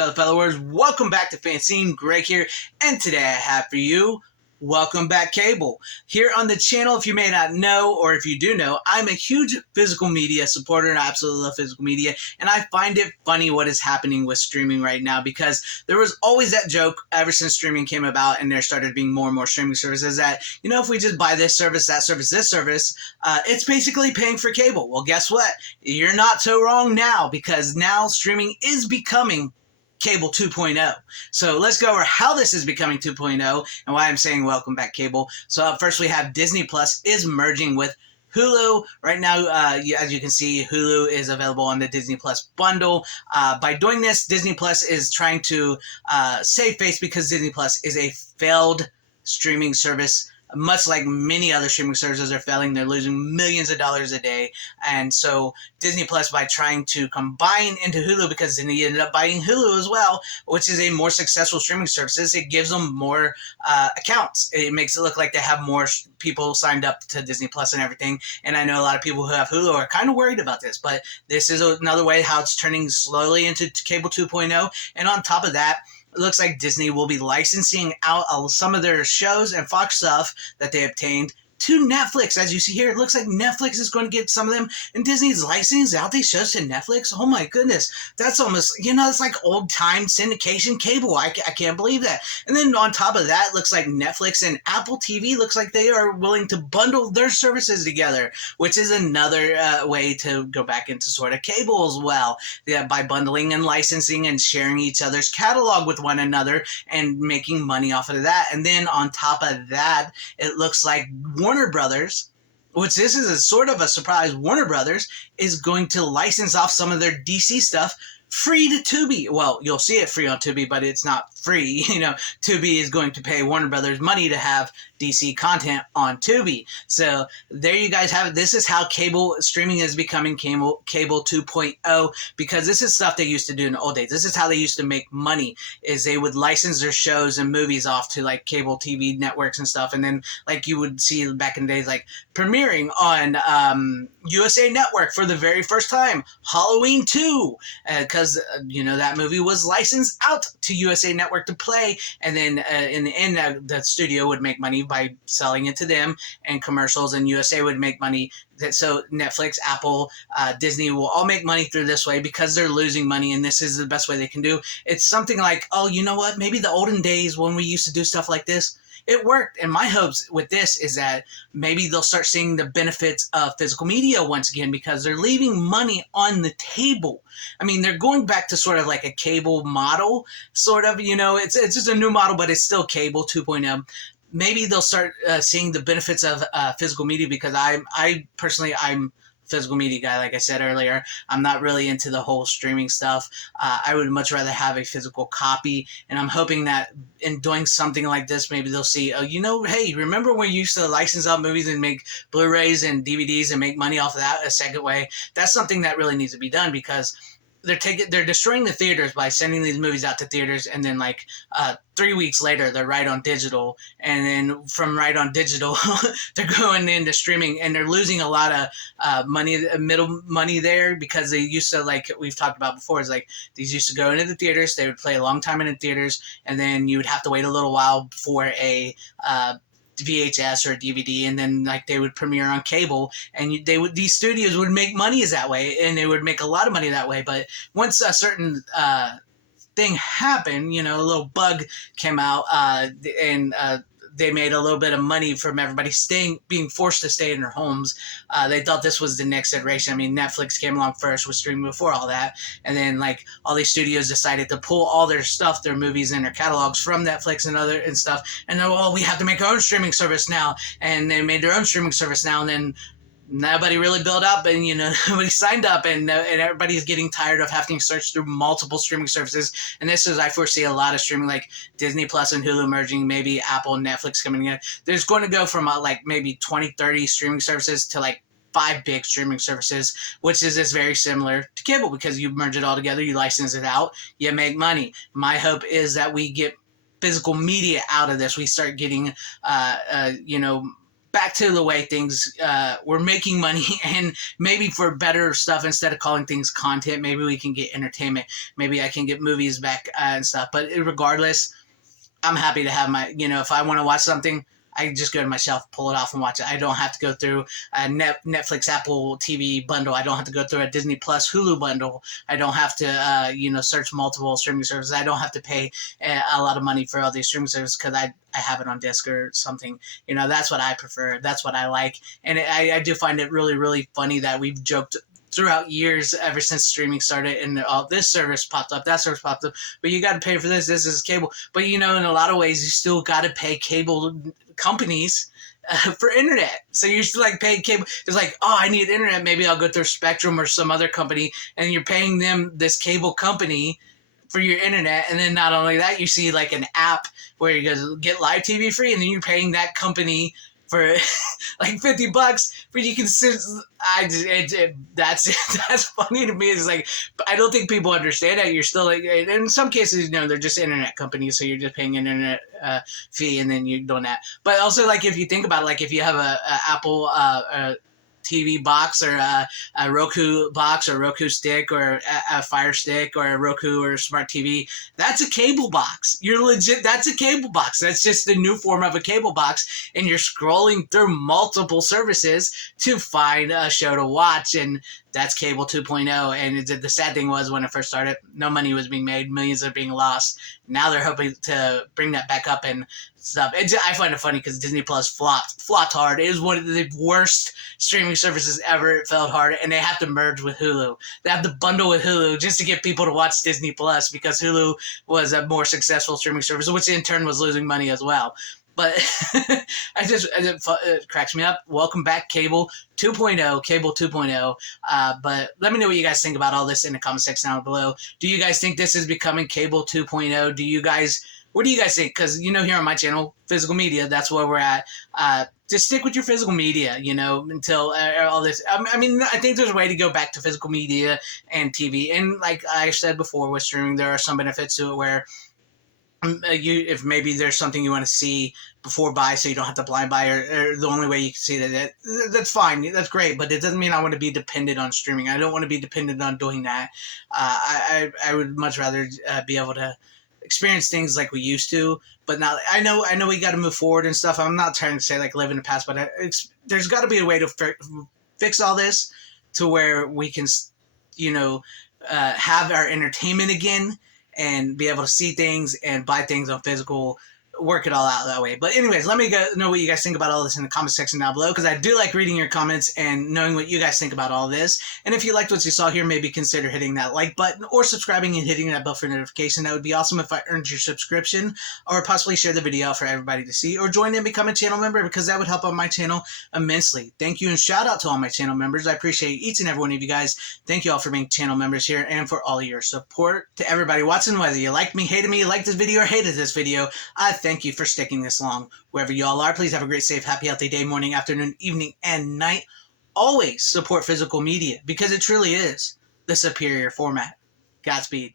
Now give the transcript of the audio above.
fellow followers. Welcome back to FanZcene. Greg here, and today I have for you, welcome back cable. Here on the channel, if you may not know, or if you do know, I'm a huge physical media supporter, and I absolutely love physical media, and I find it funny what is happening with streaming right now, because there was always that joke ever since streaming came about, and there started being more and more streaming services that, if we just buy this service, that service, this service, it's basically paying for cable. Well, guess what? You're not so wrong now, because now streaming is becoming cable 2.0. So let's go over how this is becoming 2.0 and why I'm saying welcome back cable. So up first we have Disney Plus is merging with Hulu. Right now, as you can see, Hulu is available on the Disney Plus bundle. By doing this, Disney Plus is trying to save face, because Disney Plus is a failed streaming service. Much like many other streaming services are failing, they're losing millions of dollars a day. And so Disney Plus, by trying to combine into Hulu, because Disney ended up buying Hulu as well, which is a more successful streaming services, it gives them more accounts. It makes it look like they have more people signed up to Disney Plus and everything. And I know a lot of people who have Hulu are kind of worried about this, but this is another way how it's turning slowly into cable 2.0. And on top of that, it looks like Disney will be licensing out some of their shows and Fox stuff that they obtained to Netflix. As you see here, it looks like Netflix is going to get some of them, and Disney's licensing out these shows to Netflix. Oh my goodness. That's almost, it's like old-time syndication cable. I can't believe that. And then on top of that, it looks like Netflix and Apple TV looks like they are willing to bundle their services together, which is another way to go back into sort of cable as well. Yeah, by bundling and licensing and sharing each other's catalog with one another and making money off of that. And then on top of that, it looks like Warner Brothers, which this is a sort of a surprise, Warner Brothers is going to license off some of their DC stuff free to Tubi. Well, you'll see it free on Tubi, but it's not free. Tubi is going to pay Warner Brothers money to have DC content on Tubi. So there you guys have it. This is how cable streaming is becoming cable 2.0, because this is stuff they used to do in the old days. This is how they used to make money, is they would license their shows and movies off to like cable TV networks and stuff. And then like you would see back in the days, like premiering on USA Network for the very first time, Halloween 2, because that movie was licensed out to USA Network to play, and then in the end the studio would make money by selling it to them, and commercials, and USA would make money. So Netflix, Apple, Disney will all make money through this way, because they're losing money, and this is the best way they can do. It's something like, oh, you know what, maybe the olden days when we used to do stuff like this, it worked. And my hopes with this is that maybe they'll start seeing the benefits of physical media once again, because they're leaving money on the table. I mean, they're going back to sort of like a cable model, sort of, it's just a new model, but it's still cable 2.0. Maybe they'll start seeing the benefits of physical media, because I personally, I'm physical media guy. Like I said earlier, I'm not really into the whole streaming stuff. I would much rather have a physical copy, and I'm hoping that in doing something like this, maybe they'll see, hey, remember when you used to license out movies and make Blu-rays and DVDs and make money off of that a second way? That's something that really needs to be done, because they're destroying the theaters by sending these movies out to theaters, and then 3 weeks later they're right on digital, and then from right on digital they're going into streaming, and they're losing a lot of middle money there, because they used to, like we've talked about before, is like these used to go into the theaters, they would play a long time in the theaters, and then you would have to wait a little while for a VHS or a DVD, and then they would premiere on cable, and these studios would make money as that way, and they would make a lot of money that way. But once a certain thing happened, a little bug came out, and they made a little bit of money from everybody being forced to stay in their homes. They thought this was the next iteration. I mean, Netflix came along first with streaming before all that, and then all these studios decided to pull all their stuff, their movies and their catalogs from Netflix and stuff, and then, well, we have to make our own streaming service now, and they made their own streaming service now, and then nobody really built up, and nobody signed up, and everybody's getting tired of having to search through multiple streaming services. And this is, I foresee a lot of streaming, like Disney Plus and Hulu merging, maybe Apple and Netflix coming in. There's going to go from maybe 20, 30 streaming services to 5 big streaming services, which is just very similar to cable, because you merge it all together, you license it out, you make money. My hope is that we get physical media out of this. We start getting, back to the way things we're making money, and maybe for better stuff, instead of calling things content, maybe we can get entertainment. Maybe I can get movies back and stuff. But regardless, I'm happy to have my, if I want to watch something, I just go to my shelf, pull it off, and watch it. I don't have to go through a Netflix, Apple TV bundle. I don't have to go through a Disney Plus, Hulu bundle. I don't have to, search multiple streaming services. I don't have to pay a lot of money for all these streaming services because I have it on disc or something. That's what I prefer. That's what I like. And I do find it really, really funny that we've joked throughout years, ever since streaming started, and this service popped up, that service popped up, but you got to pay for this is cable. But in a lot of ways, you still got to pay cable companies for internet. So you're still like paying cable. It's like, oh, I need internet, maybe I'll go through Spectrum or some other company, and you're paying them, this cable company, for your internet. And then not only that, you see like an app where you guys get live TV free, and then you're paying that company for like $50, but you can sit. That's funny to me. It's like, I don't think people understand that. You're still like, in some cases, they're just internet companies, so you're just paying an internet fee, and then you're doing that. But also, like, if you think about it, like if you have a Apple TV box, or a Roku box, or Roku stick, or a Fire Stick, or a Roku or a Smart TV, that's a cable box. You're legit. That's a cable box. That's just the new form of a cable box, and you're scrolling through multiple services to find a show to watch, and that's cable 2.0. And the sad thing was, when it first started, no money was being made, millions are being lost. Now they're hoping to bring that back up and stuff. I find it funny because Disney Plus flopped hard. It is one of the worst streaming services ever. It failed hard, and they have to merge with Hulu. They have to bundle with Hulu just to get people to watch Disney Plus, because Hulu was a more successful streaming service, which in turn was losing money as well. But it cracks me up. Welcome back, Cable 2.0, Cable 2.0. But let me know what you guys think about all this in the comment section down below. Do you guys think this is becoming Cable 2.0? What do you guys think? Because, here on my channel, physical media, that's where we're at. Just stick with your physical media, until all this. I mean, I think there's a way to go back to physical media and TV. And like I said before, with streaming, there are some benefits to it where if maybe there's something you want to see before buy, so you don't have to blind buy, or the only way you can see that's fine, that's great, but it doesn't mean I want to be dependent on streaming. I don't want to be dependent on doing that. I would much rather be able to experience things like we used to. But now I know we got to move forward and stuff. I'm not trying to say like live in the past, but there's got to be a way to fix all this to where we can have our entertainment again, and be able to see things and buy things on physical, work it all out that way. But anyways, let me know what you guys think about all this in the comment section down below, because I do like reading your comments and knowing what you guys think about all this. And if you liked what you saw here, maybe consider hitting that like button or subscribing and hitting that bell for notification. That would be awesome if I earned your subscription, or possibly share the video for everybody to see, or join and become a channel member, because that would help out my channel immensely. Thank you, and shout out to all my channel members. I appreciate each and every one of you guys. Thank you all for being channel members here, and for all your support. To everybody watching, whether you liked me, hated me, liked this video, or hated this video, I thank you for sticking this long. Wherever you all are, please have a great, safe, happy, healthy day, morning, afternoon, evening, and night. Always support physical media, because it truly is the superior format. Godspeed.